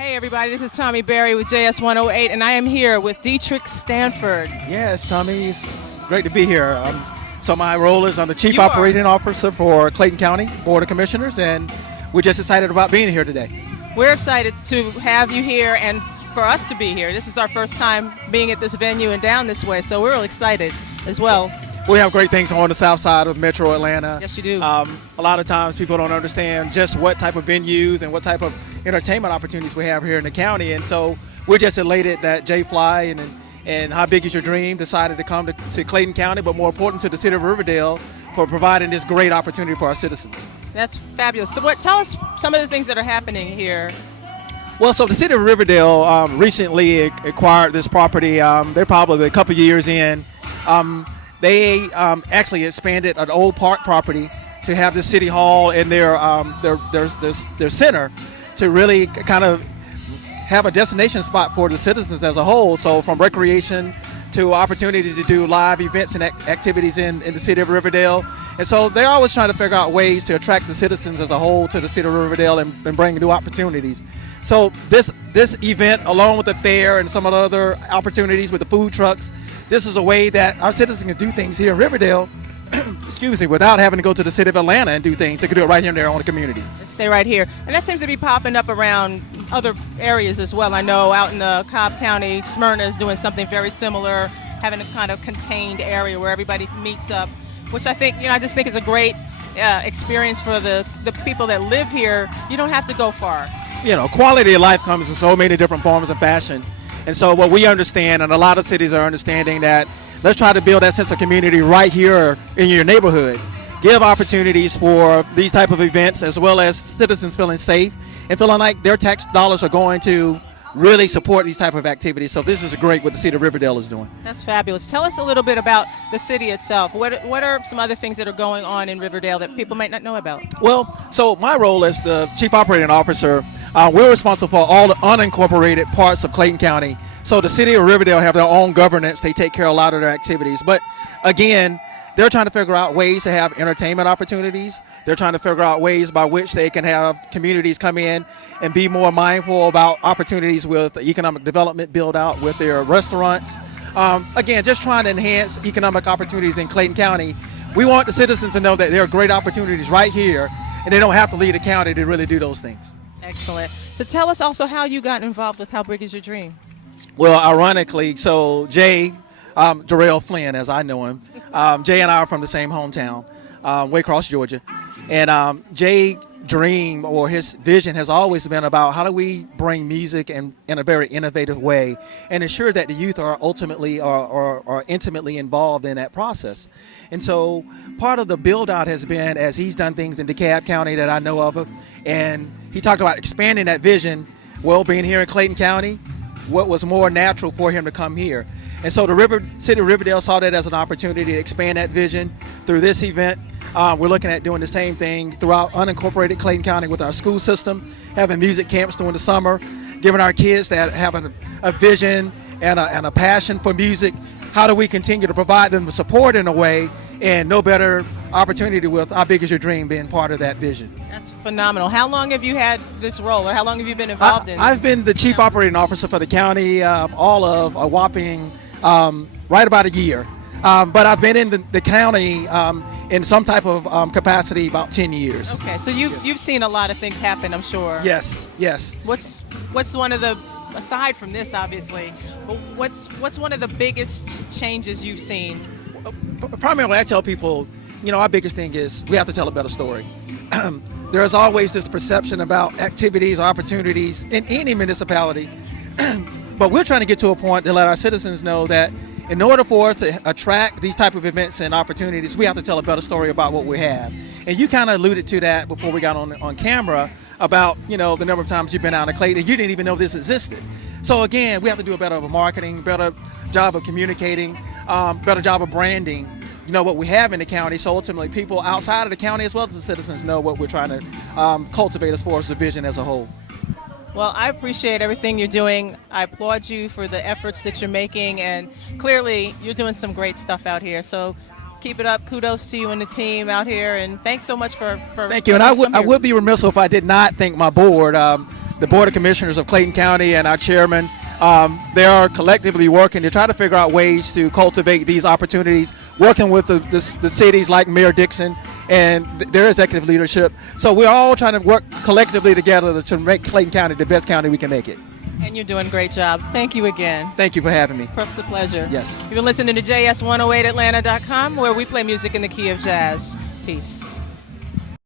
Hey everybody, this is Tommy Berry with JS 108, and I am here with Dietrich Stanford. Yes, Tommy, it's great to be here. So my role is I'm the Chief You are. Operating Officer for Clayton County Board of Commissioners, and we're just excited about being here today. We're excited to have you here and for us to be here. This is our first time being at this venue and down this way, so we're real excited as well. We have great things on the south side of Metro Atlanta. Yes, you do. A lot of times people don't understand just what type of venues and what type of entertainment opportunities we have here in the county, and so we're just elated that Jay Fly and How Big Is Your Dream decided to come to Clayton County, but more important to the city of Riverdale, for providing this great opportunity for our citizens. That's fabulous. So tell us some of the things that are happening here. Well, so the city of Riverdale recently acquired this property. They're probably a couple years in. They actually expanded an old park property to have the city hall and their center to really kind of have a destination spot for the citizens as a whole. So from recreation to opportunities to do live events and activities in the city of Riverdale. And so they're always trying to figure out ways to attract the citizens as a whole to the city of Riverdale and bring new opportunities. So this event, along with the fair and some of the other opportunities with the food trucks, this is a way that our citizens can do things here in Riverdale, excuse me, without having to go to the city of Atlanta and do things. They can do it right here in their own community. Stay right here. And that seems to be popping up around other areas as well. I know out in the Cobb County, Smyrna is doing something very similar, having a kind of contained area where everybody meets up, which I think, I just think is a great experience for the people that live here. You don't have to go far. Quality of life comes in so many different forms and fashion. And so what we understand, and a lot of cities are understanding, that let's try to build that sense of community right here in your neighborhood. Give opportunities for these type of events, as well as citizens feeling safe and feeling like their tax dollars are going to really support these type of activities. So this is great what the city of Riverdale is doing. That's fabulous. Tell us a little bit about the city itself. What are some other things that are going on in Riverdale that people might not know about? Well, so my role as the Chief Operating Officer, we're responsible for all the unincorporated parts of Clayton County. So the city of Riverdale have their own governance. They take care of a lot of their activities. But again, they're trying to figure out ways to have entertainment opportunities. They're trying to figure out ways by which they can have communities come in and be more mindful about opportunities with economic development build out with their restaurants. Again, just trying to enhance economic opportunities in Clayton County. We want the citizens to know that there are great opportunities right here, and they don't have to leave the county to really do those things. Excellent. So tell us also how you got involved with How Big Is Your Dream? Well, ironically, so Jay, Darrell Flynn, as I know him, Jay and I are from the same hometown, Waycross, Georgia. And Jay dream, or his vision, has always been about how do we bring music in a very innovative way and ensure that the youth are ultimately or intimately involved in that process. And so part of the build out has been, as he's done things in DeKalb County that I know of, and he talked about expanding that vision. Well, being here in Clayton County, what was more natural for him to come here? And so the city of Riverdale saw that as an opportunity to expand that vision through this event. We're looking at doing the same thing throughout unincorporated Clayton County with our school system, having music camps during the summer, giving our kids that have a vision and a passion for music. How do we continue to provide them support in a way, and no better opportunity with How Big Is Your Dream being part of that vision. That's phenomenal. How long have you had this role, or how long have you been involved in it? I've been the Chief Operating Officer for the county all of a whopping right about a year. But I've been in the county in some type of capacity about 10 years. Okay, so you've seen a lot of things happen, I'm sure. Yes. What's one of the, aside from this obviously, what's one of the biggest changes you've seen? Primarily, I tell people, our biggest thing is we have to tell a better story. There's always this perception about activities or opportunities in any municipality, but we're trying to get to a point to let our citizens know that in order for us to attract these type of events and opportunities, we have to tell a better story about what we have. And you kind of alluded to that before we got on camera about, the number of times you've been out in Clayton, you didn't even know this existed. So again, we have to do a better marketing, better job of communicating, better job of branding, what we have in the county. So ultimately people outside of the county as well as the citizens know what we're trying to cultivate as far as the vision as a whole. Well, I appreciate everything you're doing. I applaud you for the efforts that you're making, and clearly you're doing some great stuff out here. So keep it up. Kudos to you and the team out here, and thanks so much for Thank you. And I would be remiss if I did not thank my board. the Board of Commissioners of Clayton County and our chairman, they are collectively working to try to figure out ways to cultivate these opportunities, working with the cities like Mayor Dixon and their executive leadership. So we're all trying to work collectively together to make Clayton County the best county we can make it. And you're doing a great job. Thank you again. Thank you for having me. It's a pleasure. Yes. You've been listening to JS108Atlanta.com, where we play music in the key of jazz. Peace.